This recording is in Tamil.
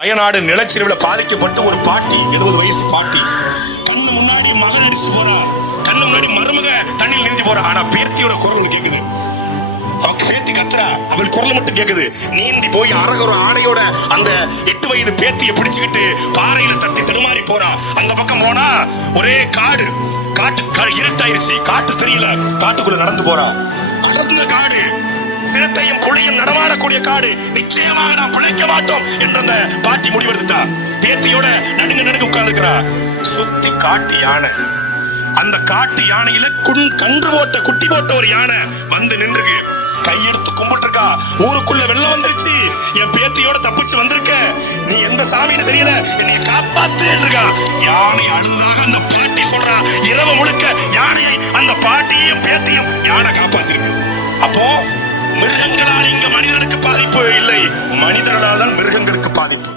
வயநாடு நிலச்சரிவுல பாதிக்கப்பட்டு ஒரு பாட்டி, 70 வயசு பாட்டி, கண்ணு முன்னாடி மகன் அடிச்சு போறா, கண்ணு முன்னாடி மருமக தண்ணியில் நிறுத்தி போறா. ஆனா பேத்தியோட குரல் கேக்குது. பேத்தி கத்துறா, அவள் குரல் மட்டும் கேக்குது. நீந்தி போய் அரகுற ஆடையோட அந்த 8 வயது பேத்தியை பிடிச்சுக்கிட்டு பாறையில தத்தி தடுமாறி போறா. அந்த பக்கம் போனா ஒரே காடு, இருட்டாயிருச்சு, காட்டு தெரியல, காட்டுக்குள்ள நடந்து போறா. அடர்ந்த காடு, சிறுத்தையும் புலியும் நடமாடக்கூடிய காடு. நிச்சயமாக நாம் பிழைக்க மாட்டோம் என்ற அந்த பாட்டி முடிவெடுத்துட்டா. பேத்தியோட நடுங்க உட்கார்ந்துக்கிறா. சுத்தி காட்டு யானை. அந்த காட்டு யானையில கன்று போட்ட குட்டி போட்ட ஒரு யானை வந்து நின்றுக்கு. கையெடுத்து கும்பிட்டு இருக்கா. ஊருக்குள்ள வெள்ளம் வந்துருச்சு, என் பேத்தியோட தப்பிச்சு வந்திருக்க, நீ எந்த சாமின்னு தெரியல, என்னை காப்பாத்து இருக்கா. யானை அழுதாக அந்த பாட்டி சொல்றா. இரவு முழுக்க யானையை, அந்த பாட்டியையும் பேத்தியும் யானை காப்பாத்திருக்கு. அப்போ மிருகங்களால் இங்க மனிதர்களுக்கு பாதிப்பு இல்லை, மனிதர்களால் தான் மிருகங்களுக்கு பாதிப்பு.